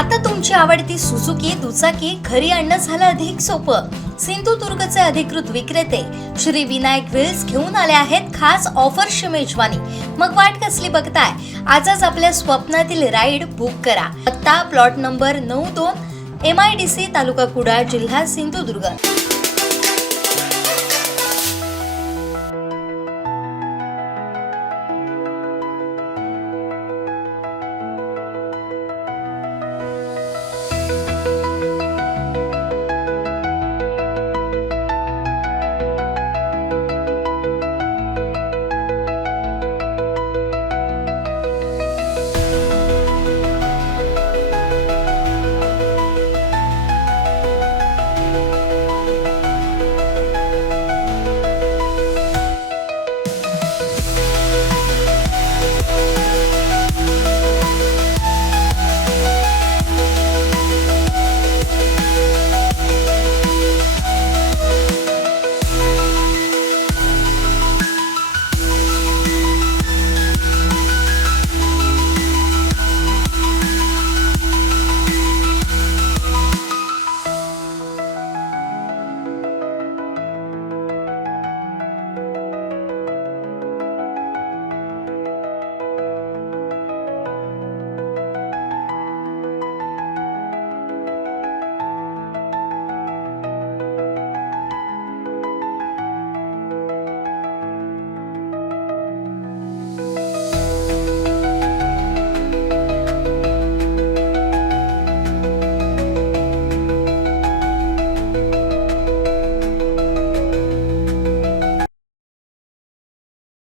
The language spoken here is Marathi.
आता तुमची आवडती सुझुकी दुचाकी घरी आणणं झालं अधिक सोपं। सिंधुदुर्गचे अधिकृत विक्रेते श्री विनायक व्हील्स घेऊन आले आहेत खास ऑफरची मेजवानी। मग वाट कसली बघताय, आजच आपल्या स्वप्नातील राईड बुक करा। पत्ता प्लॉट नंबर 92 MIDC तालुका कुडाळ जिल्हा सिंधुदुर्ग।